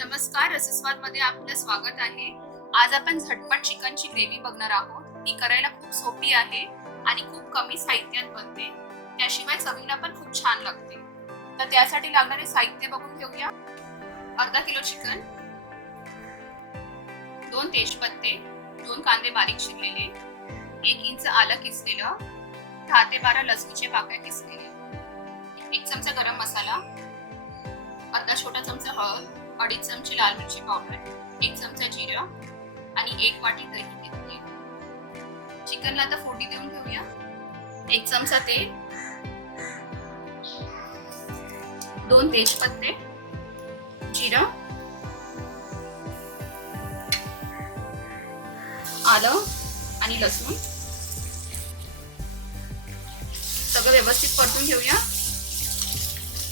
नमस्कार, रसस्वाद मध्ये आपलं स्वागत आहे. आज आपण झटपट चिकनची ग्रेव्ही बघणार आहोत. ती करायला खूप सोपी आहे आणि खूप कमी साहित्यात बनते. त्याशिवाय चवीला पण खूप छान लागते. तर त्यासाठी लागणारे साहित्य बघून घेऊया. अर्धा किलो चिकन, 2 तेजपत्ते, 2 कांदे बारीक चिरलेले, 1 इंच आलं किसलेलं, 10 ते 12 लसणीचे पाकळ्या किसलेले, 1 चमचा गरम मसाला, अर्धा छोटा चमचा हळद, 2.5 चमचे लाल मिरची पावडर, 1 चमचा जिरं आणि 1 वाटी दही घेतली. चिकनला आता फोडणी देऊन घेऊया. 1 चमचा तेल, 2 तेजपत्ते, जिरं, आलं आणि लसूण सगळं व्यवस्थित परतून घेऊया.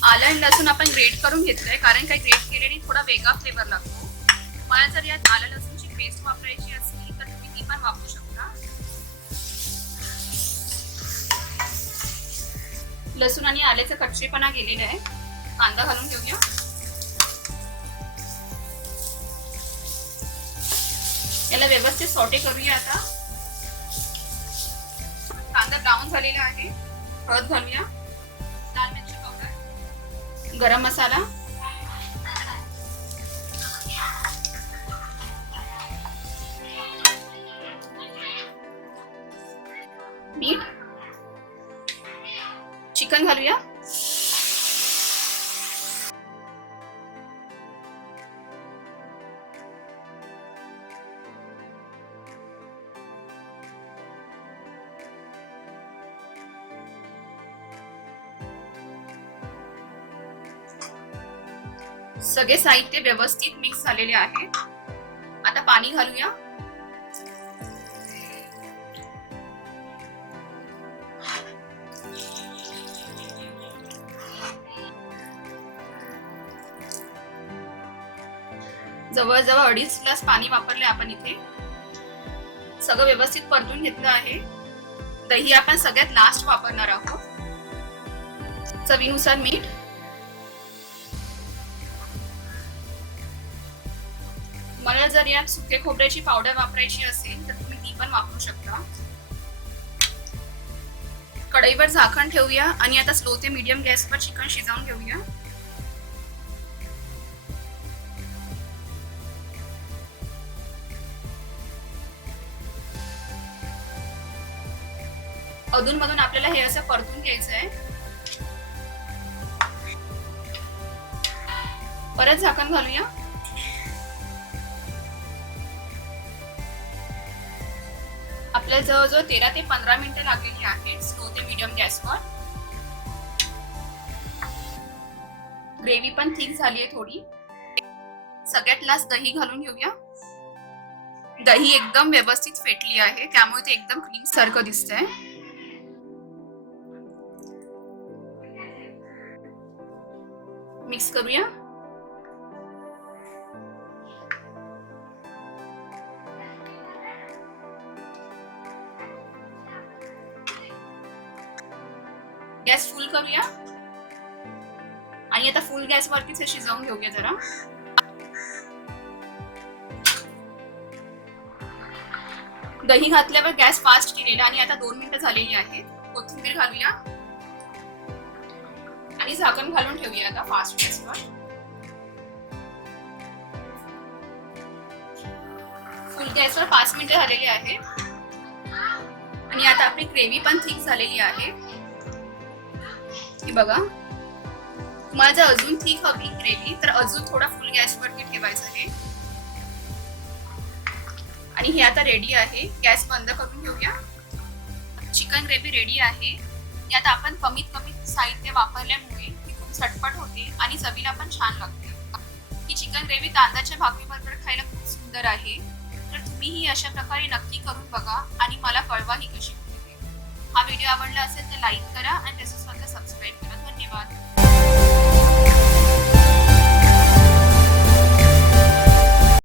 आलं आणि लसूण आपण ग्रेट करून घेतलंय, कारण काही ग्रेट केलेली थोडा वेगळा फ्लेवर लागतो. तुम्हाला जर यात आलं लसूणची पेस्ट वापरायची असली तर तुम्ही ती पण वापरू शकता. लसूण आणि आल्याचा कच्चेपणा गेलेला आहे. कांदा घालून घेऊया. याला व्यवस्थित सॉटे करूया. आता कांदा ब्राऊन झालेला आहे. हळद घालूया, लाल मिरची पावडर, गरम मसाला, मीठ, चिकन घालूया. सगळे साहित्य व्यवस्थित मिक्स झालेले आहे. आता पाणी घालूया. जवळजवळ 2.5 ग्लास पाणी वापरले आपण इथे. सगळं व्यवस्थित परतून घेतलं आहे. दही आपण सगळ्यात लास्ट वापरणार आहोत. चवीनुसार मीठ, मला जर यात सुके खोबऱ्याची पावडर वापरायची असेल तर तुम्ही ती पण वापरू शकता. कढईवर झाकण ठेवूया आणि आता स्लो ते मीडियम गॅसवर चिकन शिजवून घेऊया. अधूनमधून आपल्याला हे असं परतून घ्यायचं आहे. परत झाकण घालूया. आपल्याला जवळजवळ 13 ते 15 मिनिटं लागलेली आहेत स्लो ते मीडियम गॅसवर. ग्रेव्ही पण थिक झाली आहे थोडी. सगळ्यात लास्ट दही घालून घेऊया. दही एकदम व्यवस्थित फेटली आहे, त्यामुळे ते एकदम क्रीम सारखं दिसतंय. मिक्स करूया. गॅस फुल करूया आणि आता फुल गॅस वरतीच हे शिजवून घेऊया जरा. दही घातल्यावर गॅस फास्ट केलेला आणि आता 2 मिनिटं झालेली आहेत. कोथिंबीर घालूया आणि झाकण घालून ठेवूया आता फास्ट गॅसवर. फुल गॅसवर 5 मिनिटं झालेली आहे आणि आता आपली ग्रेव्ही पण थिक झालेली आहे. बघा, तुम्हाला जर अजून थिक हवी ग्रेव्ही तर अजून थोडा फुल गॅसवरती ठेवायचं आहे. आणि हे आता रेडी आहे. गॅस बंद करून घेऊया. चिकन ग्रेव्ही रेडी आहे. यात आपण कमीत साहित्य वापरल्यामुळे ती खूप झटपट होते आणि चवीला पण छान लागते. ही चिकन ग्रेव्ही तांदळाच्या भाकरीबरोबर खायला खूप सुंदर आहे. तर तुम्ही ही अशा प्रकारे नक्की करून बघा आणि मला कळवा ही कशी होते. हा व्हिडिओ आवडला असेल तर लाईक करा आणि रसस्वादला सबस्क्राईब करा. धन्यवाद.